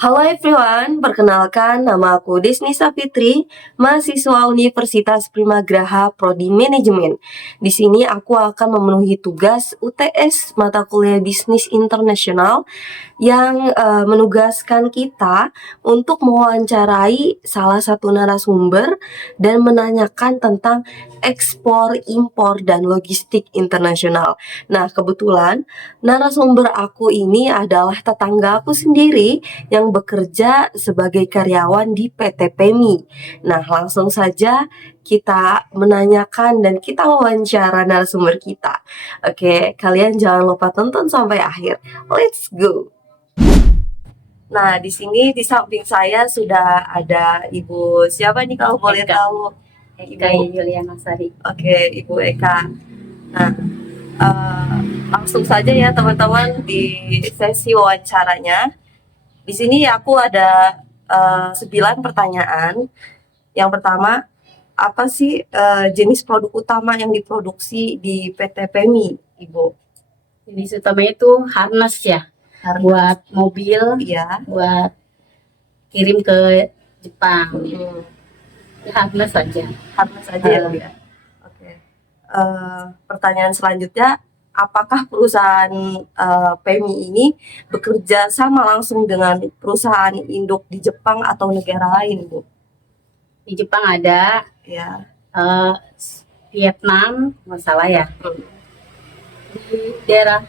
Halo everyone, perkenalkan nama aku Desnisa Fitri, mahasiswa Universitas Primagraha Prodi Manajemen. Di sini aku akan memenuhi tugas UTS mata kuliah Bisnis Internasional yang menugaskan kita untuk mewawancarai salah satu narasumber dan menanyakan tentang ekspor, impor, dan logistik internasional. Nah, kebetulan narasumber aku ini adalah tetangga aku sendiri yang bekerja sebagai karyawan di PT PEMI. Nah, langsung saja kita menanyakan dan kita wawancara narasumber kita. Oke, kalian jangan lupa tonton sampai akhir. Let's go! Nah, di sini di samping saya sudah ada Ibu siapa nih kalau boleh Eka. tahu? Eka Yuliana Sari. Oke, Ibu Eka. Nah, eh, langsung saja ya teman-teman di sesi wawancaranya. Di sini aku ada 9 pertanyaan. Yang pertama, apa sih jenis produk utama yang diproduksi di PT PEMI, Ibu? Jenis utamanya itu harness ya, Harus. buat mobil, Iya. buat kirim ke Jepang. Hmm. Ya, harness saja. Harus saja ya, Bu ya. Oke. Pertanyaan selanjutnya, apakah perusahaan PEMI ini bekerja sama langsung dengan perusahaan induk di Jepang atau negara lain, Bu? Di Jepang ada, Ya. Vietnam, nggak salah ya. Hmm. Di daerah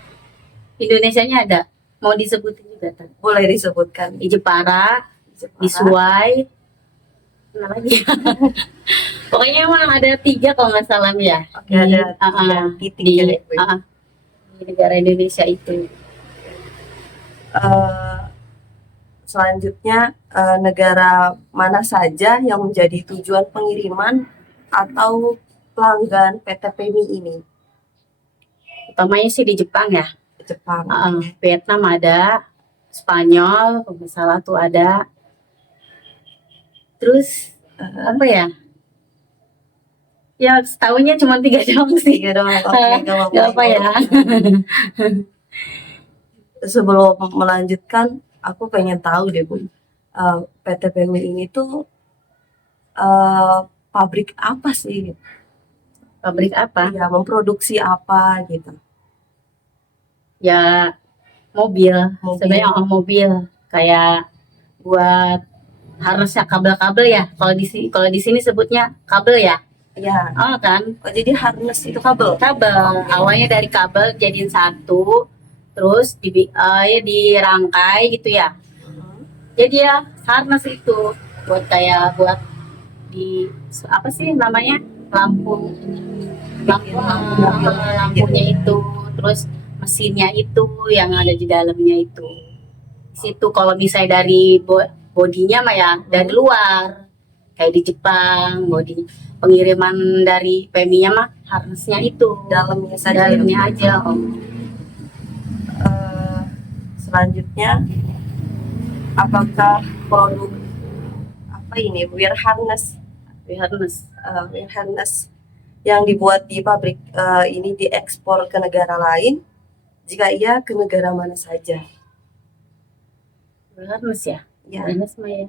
Indonesianya ada. Mau disebutin juga kan? Boleh disebutkan. Di Jepara, di Suwai, mana lagi? Pokoknya emang ada 3 kalau nggak salah ya. Oke, ada 3 titik di, ya, Bu. di negara Indonesia itu. Selanjutnya, negara mana saja yang menjadi tujuan pengiriman atau pelanggan PT PEMI ini? Utamanya sih di Jepang ya. Jepang. Vietnam ada, Spanyol kalau nggak salah tuh ada. Terus apa ya? Ya setahunya cuma 3 doang sih. 3 doang. Oke, Gak apa ya. Sebelum melanjutkan, aku pengen tahu deh, Bu. PT PEMI ini tuh pabrik apa sih? Pabrik apa? Ya, memproduksi apa gitu? Ya mobil. Sebenarnya mobil kayak buat harusnya kabel-kabel ya. Kalau di sini sebutnya kabel ya. Iya. Oh kan? Oh, jadi harness itu kabel. Kabel. Awalnya dari kabel jadiin satu, terus dirangkai gitu ya. Jadi ya harness itu buat kayak buat di apa sih namanya lampunya itu, terus mesinnya itu yang ada di dalamnya itu. Situ kalau misalnya dari bodinya mah ya dari luar kayak di Jepang, bodi pengiriman dari PMI-nya mah harusnya itu Dalamnya saja. dalamnya aja. Selanjutnya, apakah produk apa ini wire harness yang dibuat di pabrik ini diekspor ke negara lain? Jika iya, ke negara mana saja? Harness ya? Ya. Harness mah ya.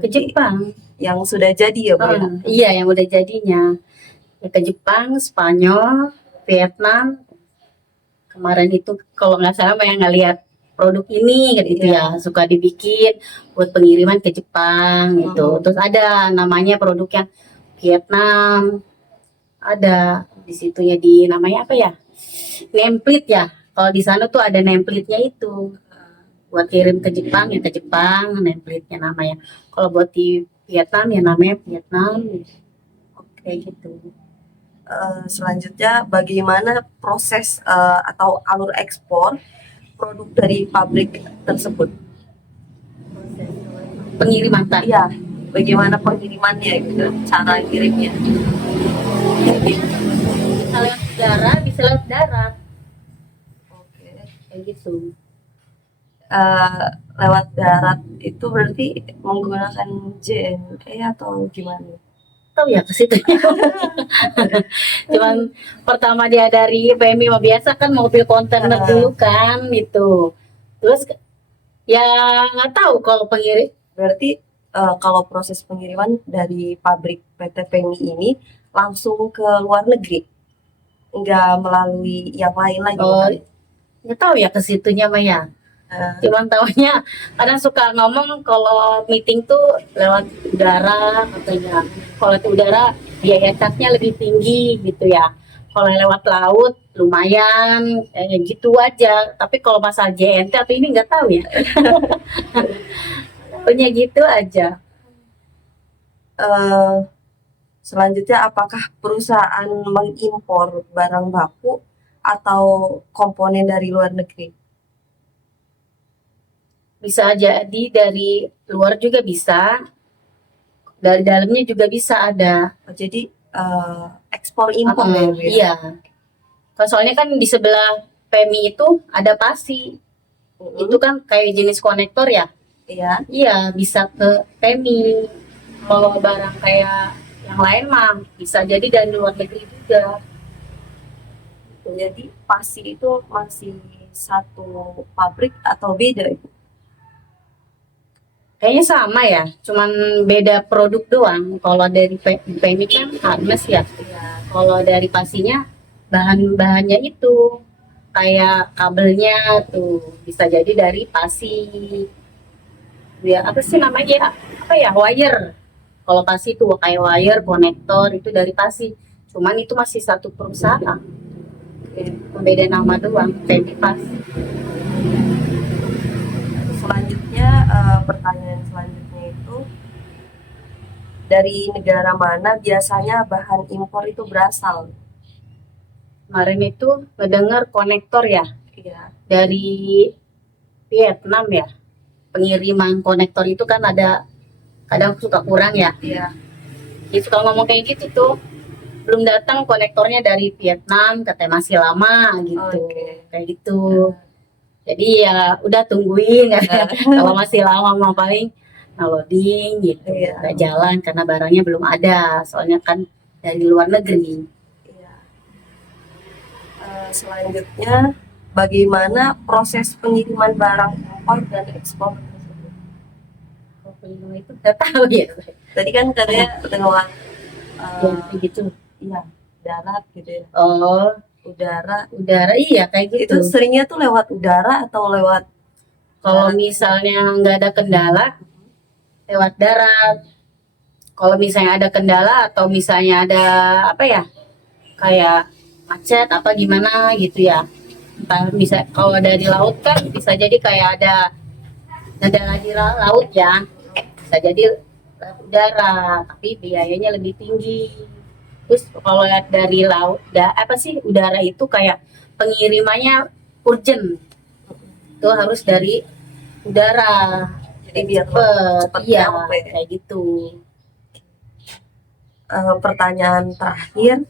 Ke Jepang. Yang sudah jadi ya, Bu? Iya, yang udah jadinya. Ya, ke Jepang, Spanyol, Vietnam. Kemarin itu kalau nggak salah yang nggak lihat produk ini gitu ya, suka dibikin buat pengiriman ke Jepang gitu. Terus ada namanya produknya Vietnam. Ada di situnya di namanya apa ya? Nameplate ya. Kalau di sana tuh ada nameplate-nya itu. Buat kirim ke Jepang ya ke Jepang, nameplate-nya namanya. Kalau buat di Vietnam ya namanya Vietnam. Oke gitu. Selanjutnya, bagaimana proses atau alur ekspor produk dari pabrik tersebut? Pengiriman tak? Iya, bagaimana pengirimannya gitu, cara kirimnya? Bisa lewat udara, bisa lewat darat. Oke. Kayak gitu. Lewat darat itu berarti menggunakan JNE atau gimana? Tahu ya ke situ. Cuman pertama dia dari PMI mah biasa kan mobil kontainer dulu kan gitu. Terus Ya nggak tahu kalau pengirim. Berarti kalau proses pengiriman dari pabrik PT PMI ini langsung ke luar negeri, nggak melalui yang lain lagi Oh, bukan? nggak tahu ya ke situnya mah ya. Eh, Cuman tahunya kadang suka ngomong kalau meeting tuh lewat udara katanya. Kalau itu udara biaya charge-nya lebih tinggi gitu ya. Kalau lewat laut lumayan gitu aja. Tapi kalau masalah JNT atau ini nggak tahu ya. Punya gitu aja. eh, Selanjutnya, apakah perusahaan mengimpor barang baku atau komponen dari luar negeri? Bisa jadi dari luar juga bisa, dari dalamnya juga bisa ada. Jadi ekspor impor ya, Bu, ya? Iya. Soalnya kan di sebelah PMI itu ada pasi. Itu kan kayak jenis konektor ya. Iya. Iya, bisa ke PMI. Kalau barang kayak yang lain mah bisa jadi dari luar negeri juga. Jadi pasti itu masih satu pabrik atau beda, Ibu? Kayaknya sama ya, cuman beda produk doang. Kalau dari PMI kan harness ya. Kalau dari pasinya bahan-bahannya itu kayak kabelnya tuh bisa jadi dari pasi. Ya apa sih namanya ya? Apa ya, wire. Kalau pasi itu kayak wire, konektor itu dari pasi. Cuman itu masih satu perusahaan. Beda nama doang, PMI pasi. Selanjutnya, pertanyaan selanjutnya itu, dari negara mana biasanya bahan impor itu berasal? Kemarin itu ngedengar konektor ya Iya. dari Vietnam ya. Pengiriman konektor itu kan ada kadang suka kurang ya. Iya. Dia suka ngomong kayak gitu tuh. Belum datang konektornya dari Vietnam, katanya masih lama gitu. Oke. Kayak gitu. Jadi ya udah tungguin kalau masih lama mah paling loading gitu. Iya. Nggak jalan karena barangnya belum ada. Soalnya kan dari luar negeri. Iya. Selanjutnya, bagaimana proses pengiriman barang impor dan ekspor tersebut? Kalau pengiriman itu nggak tahu ya. Tadi kan katanya lewat Ya, kayak gitu. iya, darat gitu ya. Oh, Udara. udara iya kayak Itu gitu. seringnya tuh lewat udara atau lewat Kalau misalnya nggak ada kendala, lewat darat. Kalau misalnya ada kendala atau misalnya ada apa ya, kayak macet apa gimana gitu ya. Entah bisa kalau dari laut kan bisa jadi kayak ada lagi laut ya. Bisa jadi lewat udara, tapi biayanya lebih tinggi. Terus kalau lihat dari laut, apa sih udara itu kayak pengirimannya urgent. Itu harus dari udara. jadi biar cepat Iya, nyampe. kayak gitu. Pertanyaan terakhir,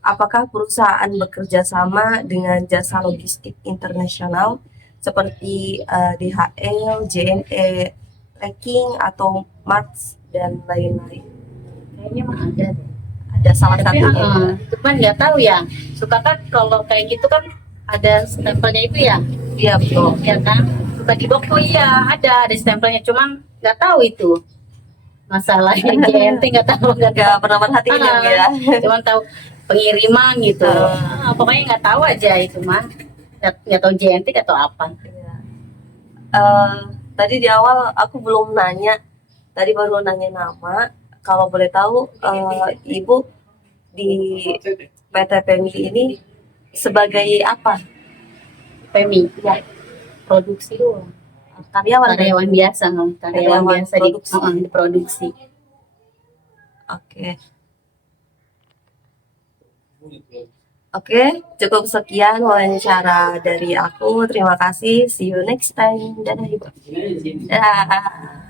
apakah perusahaan bekerja sama dengan jasa logistik internasional seperti DHL, JNE, Trekking, atau Mars, dan lain-lain? Kayaknya mah ada deh. Ada salah Tapi satunya. cuman nggak tahu ya. Suka kan kalau kayak gitu kan ada stempelnya itu ya, Iya, betul. ya kan? Suka di box, oh iya ada stempelnya. Cuman nggak tahu itu masalahnya JNT nggak tahu Nggak pernah perhatiin ya, Bu, ya? Cuman tahu pengiriman gitu. Pokoknya nggak tahu aja itu mah. Nggak tahu JNT atau apa. Iya. Tadi di awal aku belum nanya, tadi baru nanya nama. Kalau boleh tahu, Ibu di PT PMI ini sebagai apa? PMI ya, produksi doang. Karyawan? Karyawan biasa, karyawan biasa produksi. di produksi. Oke. Oke, cukup sekian wawancara dari aku. Terima kasih. See you next time. Dadah, Ibu. Dadah.